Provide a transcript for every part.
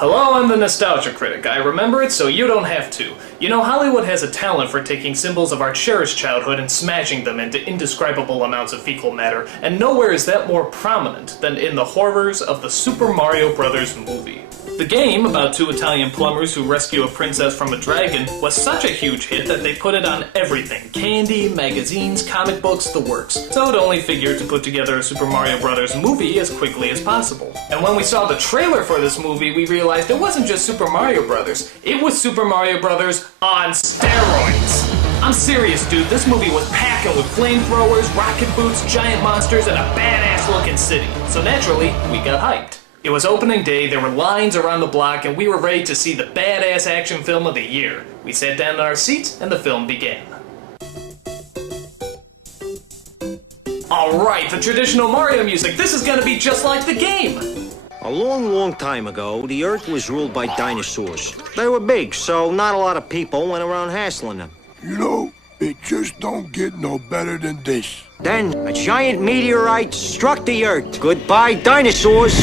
Hello, I'm the Nostalgia Critic. I remember it so you don't have to. You know, Hollywood has a talent for taking symbols of our cherished childhood and smashing them into indescribable amounts of fecal matter, and nowhere is that more prominent than in the horrors of the Super Mario Bros. Movie. The game, about two Italian plumbers who rescue a princess from a dragon, was such a huge hit that they put it on everything. Candy, magazines, comic books, the works. So it only figured to put together a Super Mario Bros. Movie as quickly as possible. And when we saw the trailer for this movie, we realized it wasn't just Super Mario Bros. It was Super Mario Bros. On steroids! I'm serious, dude. This movie was packing with flamethrowers, rocket boots, giant monsters, and a badass-looking city. So naturally, we got hyped. It was opening day, there were lines around the block, and we were ready to see the badass action film of the year. We sat down in our seats, and the film began. Alright, the traditional Mario music. This is gonna be just like the game! A long, long time ago, the Earth was ruled by dinosaurs. They were big, so not a lot of people went around hassling them. You know, it just don't get no better than this. Then, a giant meteorite struck the Earth. Goodbye, dinosaurs!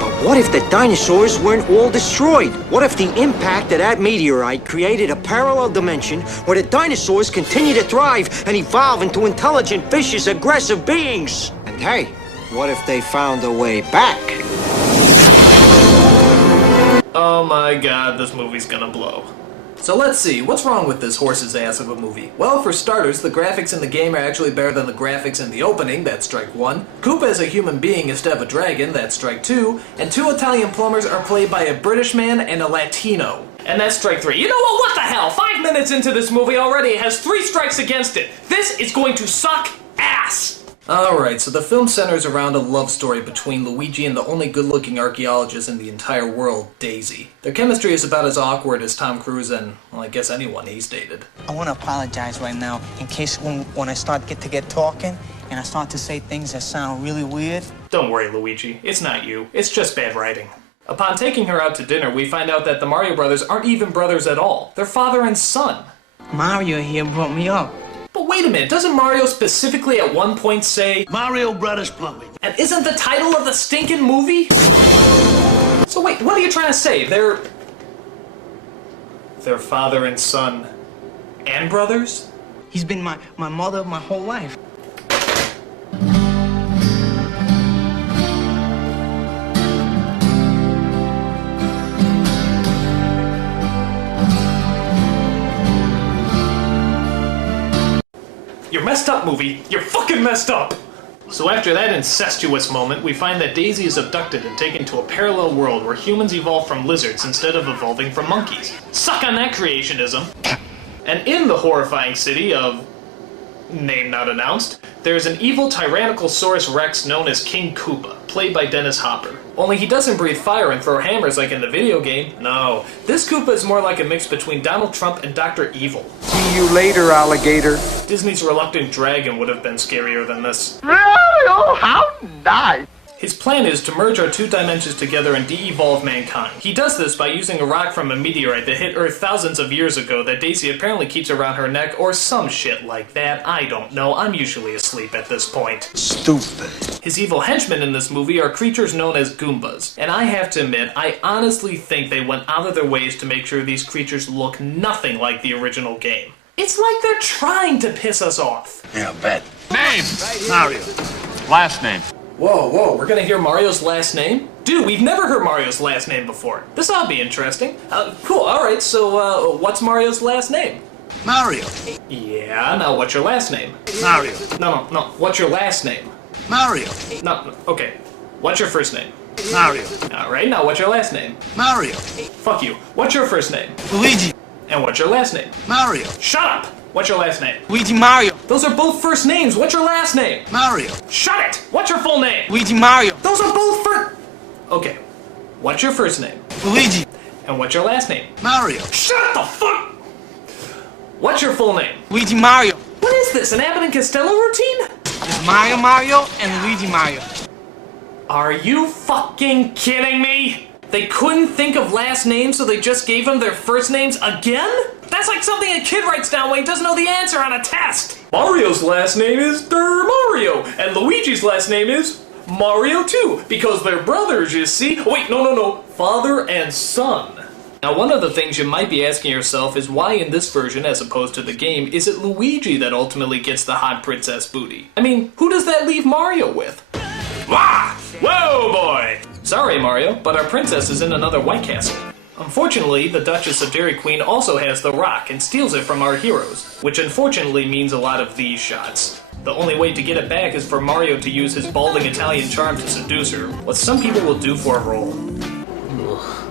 But what if the dinosaurs weren't all destroyed? What if the impact of that meteorite created a parallel dimension where the dinosaurs continue to thrive and evolve into intelligent, vicious, aggressive beings? And hey, what if they found a way back? Oh my god, this movie's gonna blow. So let's see, what's wrong with this horse's ass of a movie? Well, for starters, the graphics in the game are actually better than the graphics in the opening, that's strike one. Koopa as a human being instead of a dragon, that's strike two. And two Italian plumbers are played by a British man and a Latino. And that's strike three. You know what the hell? 5 minutes into this movie already, it has 3 strikes against it. This is going to suck ass! Alright, so the film centers around a love story between Luigi and the only good-looking archaeologist in the entire world, Daisy. Their chemistry is about as awkward as Tom Cruise and, well, I guess anyone he's dated. I want to apologize right now in case when I start to get talking and I start to say things that sound really weird. Don't worry, Luigi. It's not you. It's just bad writing. Upon taking her out to dinner, we find out that the Mario brothers aren't even brothers at all. They're father and son. Mario here brought me up. But wait a minute, doesn't Mario specifically at one point say, Mario Brothers Plumbing? And isn't the title of the stinking movie? So wait, what are you trying to say? They're father and son and brothers? He's been my mother my whole life. You're messed up, movie. You're fucking messed up! So after that incestuous moment, we find that Daisy is abducted and taken to a parallel world where humans evolve from lizards instead of evolving from monkeys. Suck on that creationism! And in the horrifying city of... name not announced, there's an evil Tyrannosaurus Rex known as King Koopa, played by Dennis Hopper. Only he doesn't breathe fire and throw hammers like in the video game. No, this Koopa is more like a mix between Donald Trump and Dr. Evil. See you later, alligator. Disney's Reluctant Dragon would have been scarier than this. Oh, how nice. His plan is to merge our 2 dimensions together and de-evolve mankind. He does this by using a rock from a meteorite that hit Earth thousands of years ago that Daisy apparently keeps around her neck, or some shit like that. I don't know. I'm usually asleep at this point. Stupid. His evil henchmen in this movie are creatures known as Goombas. And I have to admit, I honestly think they went out of their ways to make sure these creatures look nothing like the original game. It's like they're trying to piss us off. Yeah, bet. Name? Mario. Last name? Whoa, we're gonna hear Mario's last name? Dude, we've never heard Mario's last name before. This ought to be interesting. Cool, alright, so, what's Mario's last name? Mario. Yeah, now what's your last name? Mario. No, what's your last name? Mario. No, okay. What's your first name? Mario. Alright, now what's your last name? Mario. Fuck you. What's your first name? Luigi. And what's your last name? Mario. Shut up! What's your last name? Luigi Mario. Those are both first names. What's your last name? Mario. Shut it! What's your full name? Luigi Mario. Those are both first... Okay. What's your first name? Luigi. And what's your last name? Mario. Shut the fuck... What's your full name? Luigi Mario. What is this, an Abbott and Costello routine? There's Mario and Luigi Mario. Are you fucking kidding me? They couldn't think of last names, so they just gave them their first names again? That's like something a kid writes down when he doesn't know the answer on a test. Mario's last name is Mario, and Luigi's last name is Mario too, because they're brothers, you see. Wait, no. Father and son. Now, one of the things you might be asking yourself is why in this version, as opposed to the game, is it Luigi that ultimately gets the hot princess booty? I mean, who does that leave Mario with? Wah! Whoa, boy! Sorry, Mario, but our princess is in another White Castle. Unfortunately, the Duchess of Dairy Queen also has the rock and steals it from our heroes, which unfortunately means a lot of these shots. The only way to get it back is for Mario to use his balding Italian charm to seduce her, what some people will do for a role.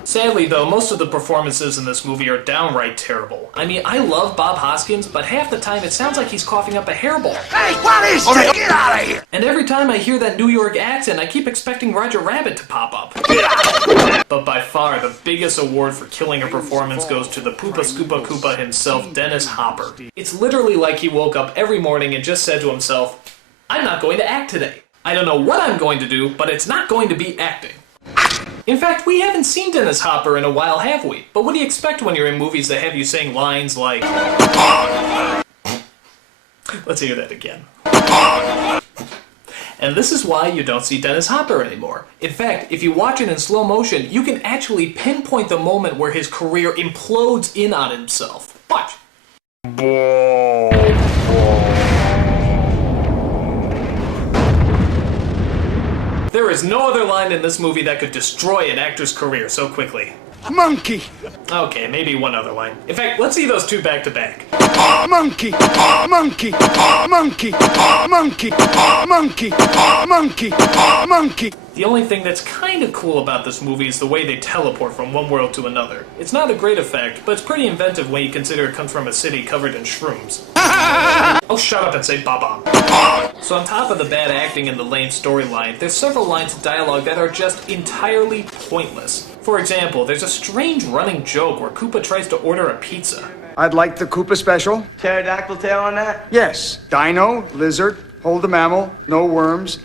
Sadly, though, most of the performances in this movie are downright terrible. I mean, I love Bob Hoskins, but half the time it sounds like he's coughing up a hairball. Hey, what is this? Get out of here! And every time I hear that New York accent, I keep expecting Roger Rabbit to pop up. But by far, the biggest award for killing a performance goes to the Poopa Scoopa Koopa himself, Dennis Hopper. It's literally like he woke up every morning and just said to himself, I'm not going to act today. I don't know what I'm going to do, but it's not going to be acting. In fact, we haven't seen Dennis Hopper in a while, have we? But what do you expect when you're in movies that have you saying lines like... Let's hear that again. And this is why you don't see Dennis Hopper anymore. In fact, if you watch it in slow motion, you can actually pinpoint the moment where his career implodes in on himself. Watch. There is no other line in this movie that could destroy an actor's career so quickly. Monkey! Okay, maybe one other line. In fact, let's see those two back to back. Monkey! Monkey! Monkey! Monkey! Monkey! Monkey! Monkey! The only thing that's kind of cool about this movie is the way they teleport from one world to another. It's not a great effect, but it's pretty inventive when you consider it comes from a city covered in shrooms. Oh, shut up and say Baba. So on top of the bad acting and the lame storyline, there's several lines of dialogue that are just entirely pointless. For example, there's a strange running joke where Koopa tries to order a pizza. I'd like the Koopa special. Pterodactyl tail on that? Yes. Dino, lizard, hold the mammal, no worms,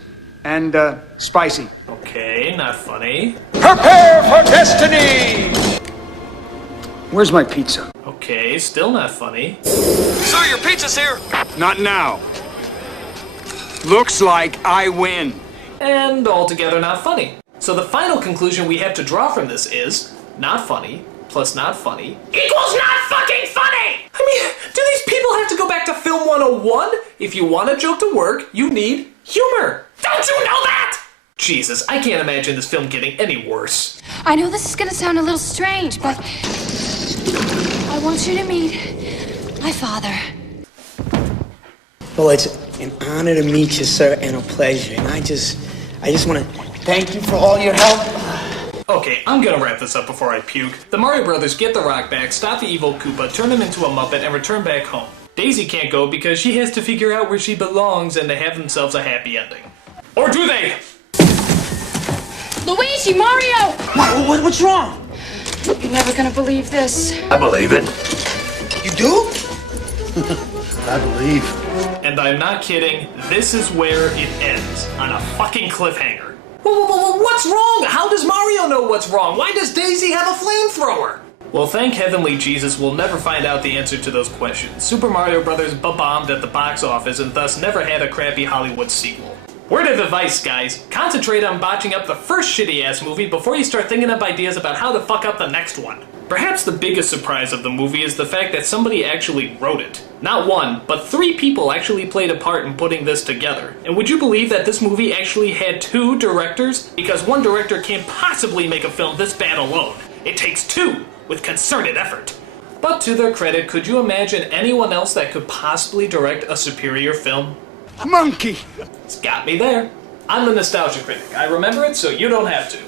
and spicy. Okay, not funny. Prepare for destiny! Where's my pizza? Okay, still not funny. Sir, your pizza's here! Not now. Looks like I win. And altogether not funny. So the final conclusion we have to draw from this is, not funny plus not funny equals not fucking funny! I mean, do these people have to go back to Film 101? If you want a joke to work, you need humor. Don't you know that? Jesus, I can't imagine this film getting any worse. I know this is gonna sound a little strange, but I want you to meet my father. Well, it's an honor to meet you, sir, and a pleasure. And I just want to thank you for all your help. Okay, I'm gonna wrap this up before I puke. The Mario Brothers get the rock back, stop the evil Koopa, turn him into a Muppet, and return back home. Daisy can't go because she has to figure out where she belongs, and they have themselves a happy ending. Or do they? Luigi, Mario! What's wrong? You're never gonna believe this. I believe it. You do? I believe. And I'm not kidding, this is where it ends, on a fucking cliffhanger. What's wrong? How does Mario know what's wrong? Why does Daisy have a flamethrower? Well, thank Heavenly Jesus, we'll never find out the answer to those questions. Super Mario Bros. Bombed at the box office and thus never had a crappy Hollywood sequel. Word of advice, guys. Concentrate on botching up the first shitty-ass movie before you start thinking up ideas about how to fuck up the next one. Perhaps the biggest surprise of the movie is the fact that somebody actually wrote it. Not one, but 3 people actually played a part in putting this together. And would you believe that this movie actually had 2 directors? Because one director can't possibly make a film this bad alone. It takes 2, with concerted effort. But to their credit, could you imagine anyone else that could possibly direct a superior film? Monkey! It's got me there. I'm the Nostalgia Critic. I remember it so you don't have to.